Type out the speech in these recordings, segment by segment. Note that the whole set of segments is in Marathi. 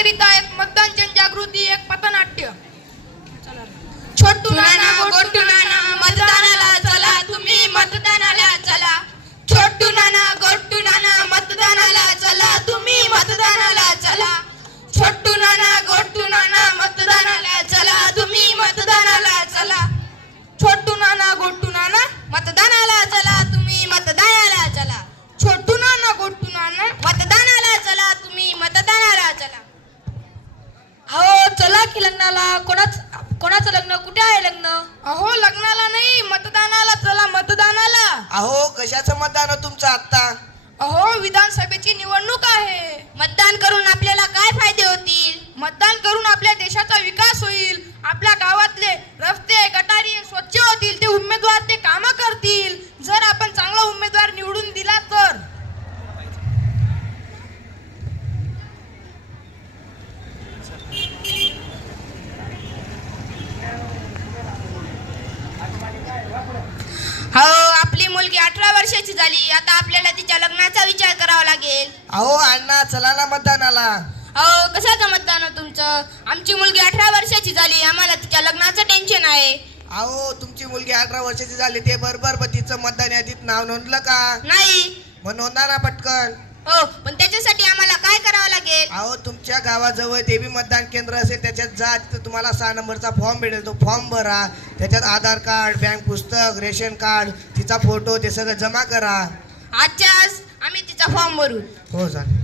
करीत आहेत मतदान जनजागृती एक पथनाट्य. छोटू नाना गोटू नाना मतदानाला चला, तुम्ही मतदानाला चला. छोटू नाना गोटू नाना मतदानाला चला, तुम्ही मतदानाला चला. छोटू नाना गोटू नाना मतदानाला चला, तुम्ही मतदानाला चला. छोटू नाना गोटू नाना मतदानाला चला, तुम्ही मतदानाला चला. छोटू नाना गोटू नाना मतदानाला चला, तुम्ही मतदानाला चला. अहो चला की लग्नाला. कोणाचं लग्न? कुठे आहे लग्न? अहो लग्नाला नाही, मतदानाला चला, मतदानाला. अहो कशाचं मतदान आहे तुमचं आता? अहो विधानसभेची निवडणूक आहे. मतदान करून आपल्याला काय फायदे होतील? मतदान करून आपल्या देशाचा विकास होईल. आपल्या गावातले रस्ते गटारी स्वच्छ होतील. ते उमेदवार ते कामं करतील. जर आपण चांगला उमेदवार निवडून दिला तर. हो, आपली मुलगी 18 वर्षाची झाली. आता आपल्याला तिच्या लग्नाचा विचार करावा लागेल. अहो अण्णा चला ना मतदानाला. अहो कशाचं मतदान आहे तुमचं? आमची मुलगी 18 वर्षाची झाली. आम्हाला तिच्या लग्नाचं टेन्शन आहे. अहो तुमची मुलगी 18 वर्षाची झाली ते बरोबर, पण तिचं मतदान यादीत नाव नोंदलं का? नाही. मग नोंदा ना पटकन. हो, पण त्याच्यासाठी आम्हाला काय करावं लागेल? अहो तुमच्या गावाजवळ देवी मतदान केंद्र असेल, त्याच्यात जा. तिथं तुम्हाला 6 नंबरचा फॉर्म भेटेल. तो फॉर्म भरा. त्याच्यात आधार कार्ड, बँक पुस्तक, रेशन कार्ड, तिचा फोटो ते सगळं जमा करा. आजच्याच आम्ही तिचा फॉर्म भरू. हो चालेल.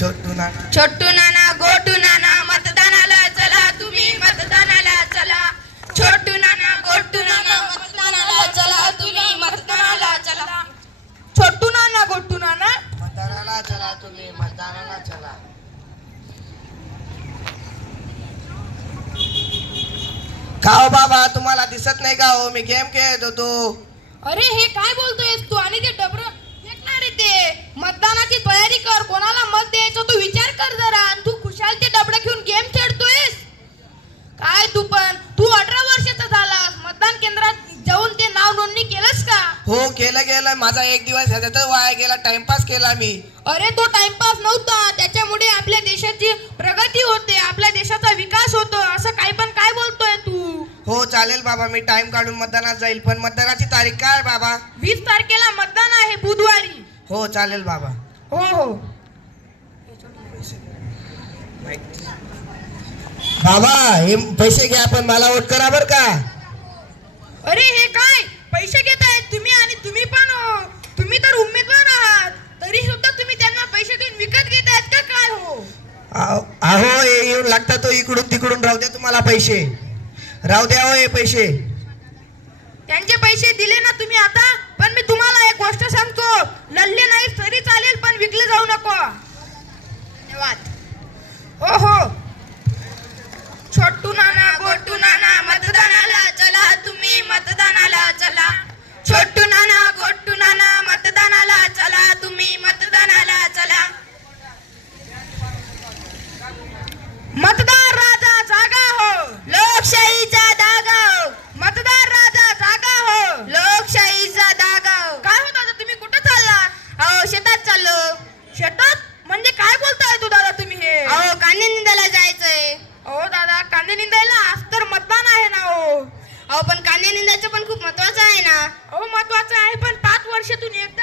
छोटू नाना छोटू नाना गोटू नाना मतदानाला चला, तुम्ही मतदानाला चला. छोटू नाना गोटू नाना मतदानाला चला, तुम्ही मतदानाला चला. छोटू नाना गोटू नाना मतदानाला चला, तुम्ही मतदानाला चला. का हो बाबा, तुम्हाला दिसत नाही का हो? मी गेम खेळत होतो. अरे हे काय बोलतोयस तू? आणि ते डबर फेकणार आहे ते. मतदानाची तयारी कर. कोणाला मत द्यायचं तू विचार कर जरा. आणि तू खुशाल ते डबडं घेऊन गेम खेळतोयस काय? तू 18 वर्षाचा झालास. मतदान केंद्रात जाऊन ते नाव नोंदणी केलंस का? हो केलं. माझा एक दिवस ह्याच्यात वाया गेला. टाइमपास केला मी. अरे तो टाइमपास नव्हता. त्याच्यामुळे आपल्या देशाची प्रगती होते, आपल्या देशाचा विकास होतो. असं काही पण काय बोलतोय तू? हो चालेल बाबा, मी टाइम काढून मतदानात जाईल. पण मतदानाची तारीख काय आहे बाबा? 20 तारखेला मतदान आहे, बुधवारी. हो चालेल बाबा. हो. बाबा हे पैसे घ्या, पण मला वोट करा बर का. अरे हे काय पैसे घेतायत तुम्ही? आणि तुम्ही पण तुम्ही तर उमेदवार आहात, तरी सुद्धा तुम्ही त्यांना पैसे देऊन विकत घेतायत का काय? हो अहो हे येऊन लागतात तो इकडून तिकडून. राहू द्या तुम्हाला पैसे. राहू द्या हो हे पैसे. त्यांचे पैसे दिले ना तुम्ही आता. पण मी तुम्हाला एक गोष्ट सांगतो, लढले नाही तरी चालेल, पण विकले जाऊ नको. धन्यवाद. हो. छोटू नाना गोटू नाना मतदानाला चला, तुम्ही मतदानाला चला. छोटू नाना गोटू नाना मतदानाला चला, तुम्ही मतदानाला चला. मतदार राजा जागा हो, लोकशाहीचा दागा हो. मतदार राजा जागा हो, लोकशाहीचा दागा हो. काय होत आता? तुम्ही कुठं चालला? अहो शेतात चाललो. शेतात? म्हणजे काय बोलताय तू दादा तुम्ही हे? अहो कांदे निंदायला जायचंय. हो दादा, कांदे निंदायला? आज तर मतदान आहे ना हो. अहो पण कांदे निंदायचं पण खूप महत्वाचं आहे ना. हो महत्वाचं आहे, पण 5 वर्षातून एकदा